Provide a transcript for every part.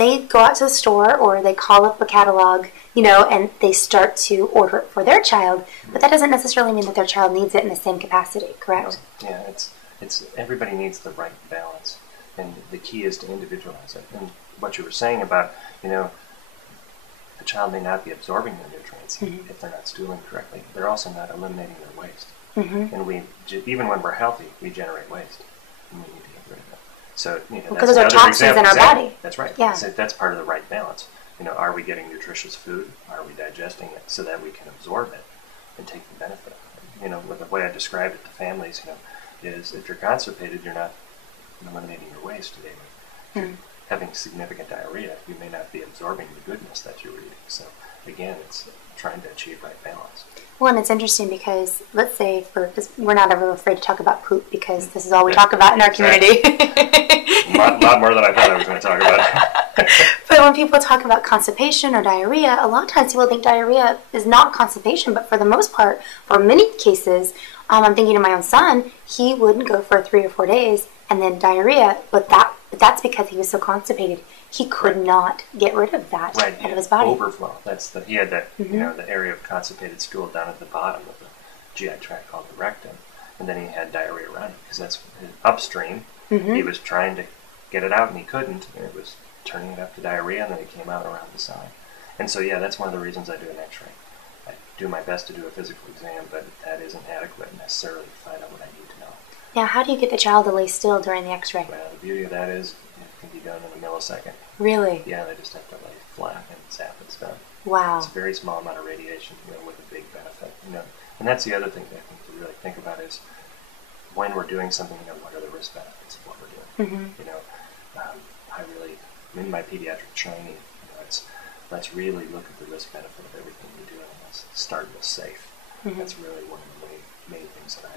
they go out to the store or they call up a catalog, you know, and they start to order it for their child, but that doesn't necessarily mean that their child needs it in the same capacity, correct? Yeah, it's everybody needs the right balance, and the key is to individualize it. And what you were saying about, you know, the child may not be absorbing the nutrients if they're not stooling correctly. They're also not eliminating their waste. And even when we're healthy, we generate waste, and we need to get rid of it. So, you know, because those are toxins in our body. That's right. Yeah. So that's part of the right balance. You know, are we getting nutritious food? Are we digesting it so that we can absorb it and take the benefit of it? You know, the way I described it to families, you know, is if you're constipated, you're not eliminating your waste daily. If you're having significant diarrhea, you may not be absorbing the goodness that you're eating. So again, it's trying to achieve right balance. Well, and it's interesting because, let's say, because we're not ever afraid to talk about poop because this is all we talk about in our community. A lot more than I thought I was going to talk about. But when people talk about constipation or diarrhea, a lot of times people think diarrhea is not constipation, but for the most part, for many cases, I'm thinking of my own son, he wouldn't go for 3 or 4 days and then diarrhea, but that's because he was so constipated. He could not get rid of that out of his body. Overflow. He had that, you know, the area of constipated stool down at the bottom of the GI tract called the rectum, and then he had diarrhea around it because that's upstream. He was trying to get it out and he couldn't, and it was turning it up to diarrhea, and then it came out around the side. And so, yeah, that's one of the reasons I do an X-ray. I do my best to do a physical exam, but that isn't adequate necessarily to find out what I need to know. Now, how do you get the child to lay still during the X-ray? Well, the beauty of that is it can be done in a millisecond. Really? Yeah, they just have to lay flat and zap, it's done. Wow. It's a very small amount of radiation, you know, with a big benefit. You know, and that's the other thing that I think to really think about is when we're doing something, you know, what are the risk benefits of what we're doing? You know, I really, in my pediatric training, you know, let's really look at the risk benefit of everything we do, and let's start with safe. That's really one of the main things that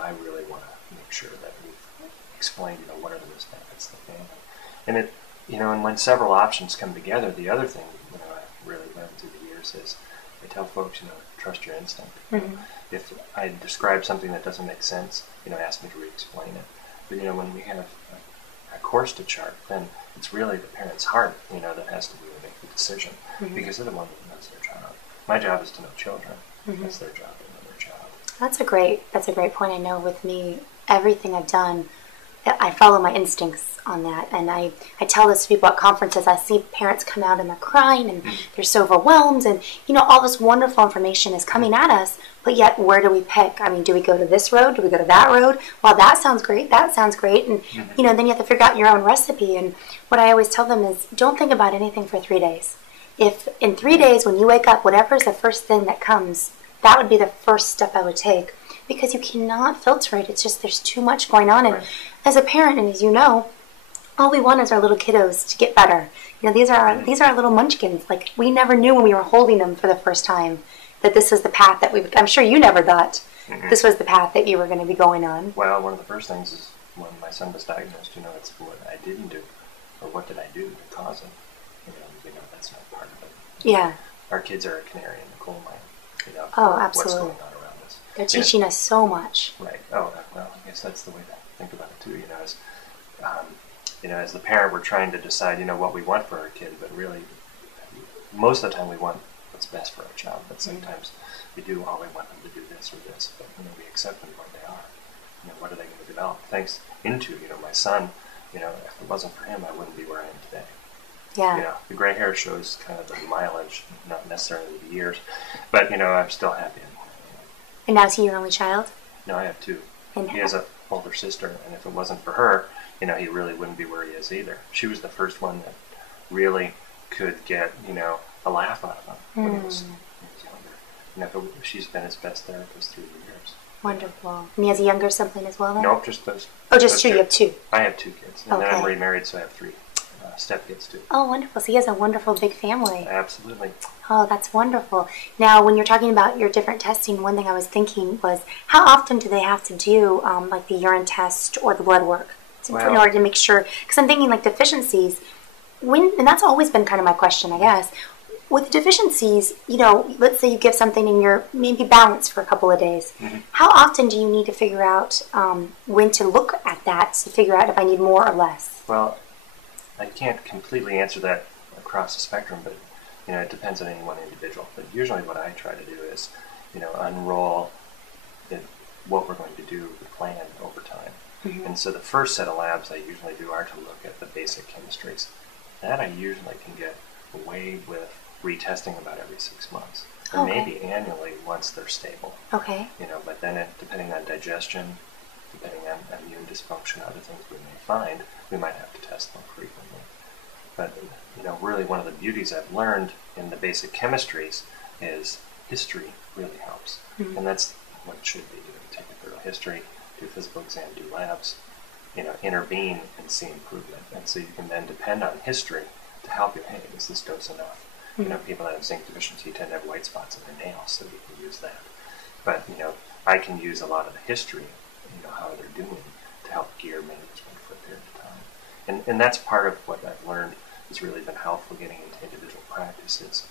I really want to make sure that we've explained, you know, what are the risk benefits to the family. And it, you know, and when several options come together, the other thing, you know, I've really learned through the years is I tell folks, you know, trust your instinct. You know, if I describe something that doesn't make sense, you know, ask me to re-explain it. But, you know, when we have a course to chart, then it's really the parent's heart, you know, that has to really make the decision because they're the one that knows their child. My job is to know children. That's their job to know their child. That's a great point. I know with me, everything I've done, I follow my instincts on that, and I tell this to people at conferences. I see parents come out and they're crying and they're so overwhelmed, and you know, all this wonderful information is coming at us, but yet where do we pick? I mean, do we go to this road? Do we go to that road? Well, that sounds great, and you know, then you have to figure out your own recipe. And what I always tell them is, don't think about anything for 3 days. If in 3 days when you wake up, whatever is the first thing that comes, that would be the first step I would take. Because you cannot filter it. It's just there's too much going on. And as a parent, and as you know, all we want is our little kiddos to get better. You know, these are our little munchkins. Like, we never knew when we were holding them for the first time that this was the path that we would, I'm sure you never thought this was the path that you were going to be going on. Well, one of the first things is when my son was diagnosed, you know, it's what I didn't do, or what did I do to cause it. You know, that's not part of it. Yeah. Our kids are a canary in the coal mine. You know, absolutely. What's going on around us. They're teaching us so much. Right. Oh, well, I guess that's the way to think about it too. You know, as the parent, we're trying to decide, you know, what we want for our kid, but really, most of the time we want what's best for our child. But sometimes we do, we want them to do this or this, but you know, we accept them what they are. You know, what are they going to develop? Thanks into, you know, my son. You know, if it wasn't for him, I wouldn't be where I am today. Yeah. You know, the gray hair shows kind of the mileage, not necessarily the years, but you know, I'm still happy. And now is he your only child? No, I have two. And he has an older sister, and if it wasn't for her, you know, he really wouldn't be where he is either. She was the first one that really could get, you know, a laugh out of him when he was younger. You know, she's been his best therapist through the years. Wonderful. And he has a younger sibling as well, then? Nope, just those. Oh, just two. You have two. I have two kids, and then I'm remarried, so I have three stepkids too. Oh, wonderful. So he has a wonderful big family. Absolutely. Oh, that's wonderful. Now, when you're talking about your different testing, one thing I was thinking was, how often do they have to do like the urine test or the blood work in order to make sure? Because I'm thinking like deficiencies, and that's always been kind of my question, I guess. With deficiencies, you know, let's say you give something and you're maybe balanced for a couple of days. How often do you need to figure out when to look at that to figure out if I need more or less? Well, I can't completely answer that across the spectrum, but it depends on any one individual. But usually what I try to do is, unroll what we're going to do, the plan over time. And so the first set of labs I usually do are to look at the basic chemistries. That I usually can get away with retesting about every 6 months, or maybe annually once they're stable. Okay. But then depending on digestion, depending on immune dysfunction, other things we may find, we might have to test them frequently. But really one of the beauties I've learned in the basic chemistries is history really helps, and that's what it should be doing. Take a thorough history, do physical exam, do labs, intervene and see improvement. And so you can then depend on history to help you. Hey, is this dose enough? People that have zinc deficiency tend to have white spots in their nails, so we can use that. But I can use a lot of the history, how they're doing, to help gear management for a period of time. And that's part of what I've learned has really been helpful getting into individual practices.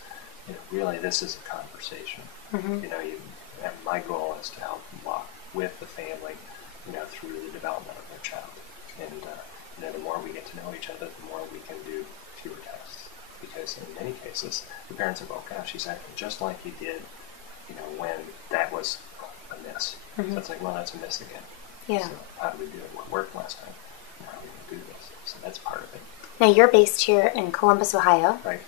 Really this is a conversation. And my goal is to help walk with the family, through the development of their child. And the more we get to know each other, the more we can do fewer tests. Because in many cases, the parents are, oh gosh, he's acting just like he did, when that was a miss. So it's like, well, that's a miss again. Yeah. So how do we do it? What worked last time? And how are we going to do this? So that's part of it. Now you're based here in Columbus, Ohio. Right.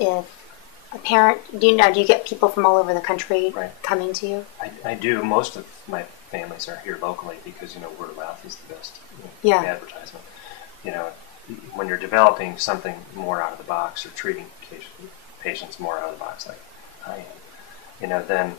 If a parent, do you get people from all over the country coming to you? I do. Most of my families are here locally because word of mouth is the best advertisement. When you're developing something more out of the box or treating patients more out of the box like I am, then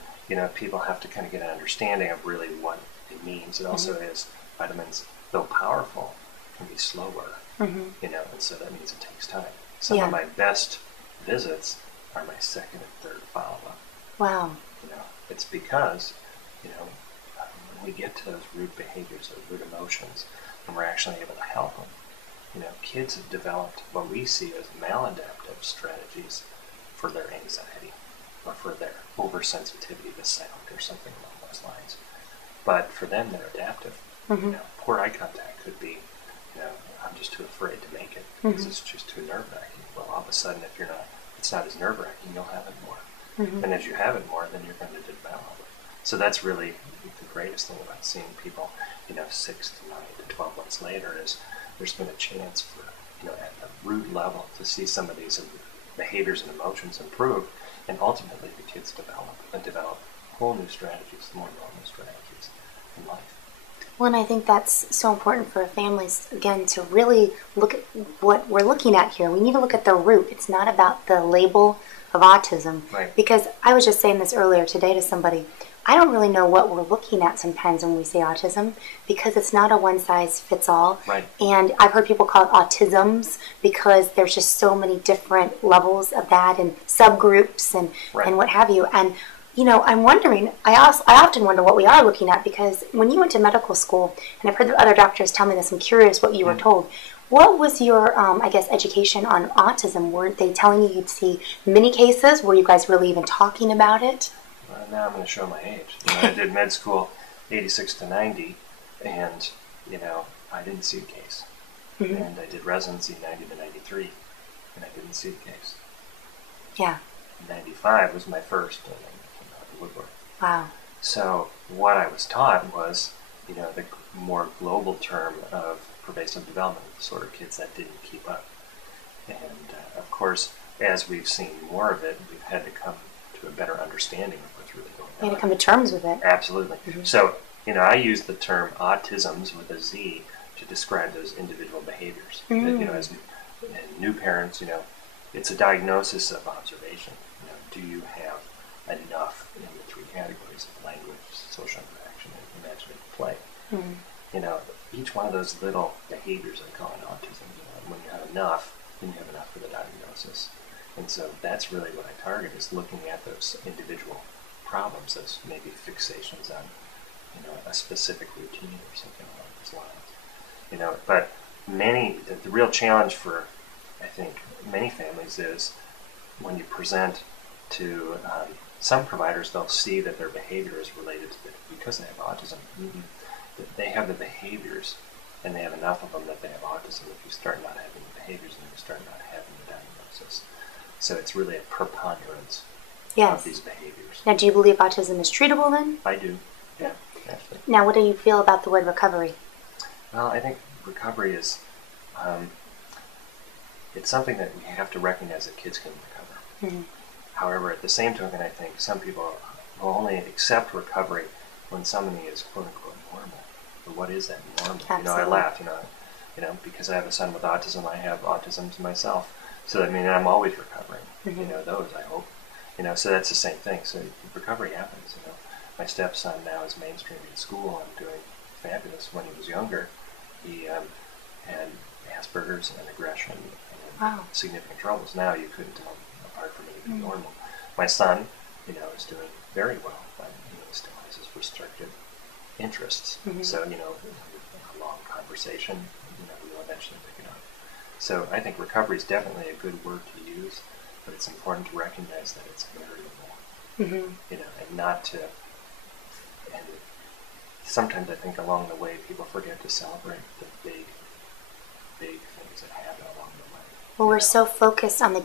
people have to kind of get an understanding of really what it means. It also is vitamins, though powerful, can be slower. And so that means it takes time. Some of my best visits are my second and third follow-up. Wow. It's because when we get to those root behaviors, those root emotions, and we're actually able to help them. Kids have developed what we see as maladaptive strategies for their anxiety or for their oversensitivity to sound or something along those lines. But for them, they're adaptive. Poor eye contact could be, I'm just too afraid to make it because it's just too nerve-wracking. Well, all of a sudden, if it's not as nerve-wracking, you'll have it more. And as you have it more, then you're going to develop. So that's really the greatest thing about seeing people, 6 to 9 to 12 months later is there's been a chance for, at the root level to see some of these behaviors and emotions improve, and ultimately the kids develop whole new strategies, more normal strategies in life. Well, and I think that's so important for families, again, to really look at what we're looking at here. We need to look at the root. It's not about the label of autism. Right. Because I was just saying this earlier today to somebody. I don't really know what we're looking at sometimes when we say autism because it's not a one-size-fits-all. Right. And I've heard people call it autisms because there's just so many different levels of that and subgroups and what have you. And I'm wondering, I often wonder what we are looking at because when you went to medical school, and I've heard the other doctors tell me this, I'm curious what you were told. What was your, education on autism? Weren't they telling you you'd see many cases? Were you guys really even talking about it? Now I'm going to show my age. I did med school 86 to 90, and, I didn't see a case. And I did residency 90 to 93, and I didn't see a case. Yeah. 95 was my first, and then I came out of the woodwork. Wow. So what I was taught was, the more global term of pervasive developmental disorder, kids that didn't keep up. And, of course, as we've seen more of it, we've had to come to a better understanding of what's really going on. You had to come to terms with it. Absolutely. So, I use the term autisms with a Z to describe those individual behaviors. That, as new parents, it's a diagnosis of observation. Do you have enough in the three categories of language, social interaction, and imaginative play? Each one of those little behaviors I call it autism. When you have enough, then you have enough for the diagnosis. And so that's really what I target, is looking at those individual problems as maybe fixations on, a specific routine or something along those lines. But the real challenge for, I think, many families is when you present to some providers, they'll see that their behavior is related to because they have autism, that they have the behaviors and they have enough of them that they have autism if you start not having the behaviors and you start not having the diagnosis. So it's really a preponderance of these behaviors. Now, do you believe autism is treatable then? I do, yeah, actually. Now, what do you feel about the word recovery? Well, I think recovery is, it's something that we have to recognize that kids can recover. However, at the same token, I think some people will only accept recovery when somebody is quote-unquote normal. But what is that normal? Absolutely. I laugh, because I have a son with autism, I have autism myself. So, I'm always recovering, those, I hope. So that's the same thing. So recovery happens, My stepson now is mainstreamed in school and doing fabulous. When he was younger, he had Asperger's and aggression and significant troubles. Now you couldn't tell apart from anything normal. My son, is doing very well, but he still has his restricted interests. So, a long conversation, we'll eventually pick it up. So I think recovery is definitely a good word to use, but it's important to recognize that it's variable, and not to. And sometimes I think along the way people forget to celebrate the big things that happen along the way. Well, we're so focused on the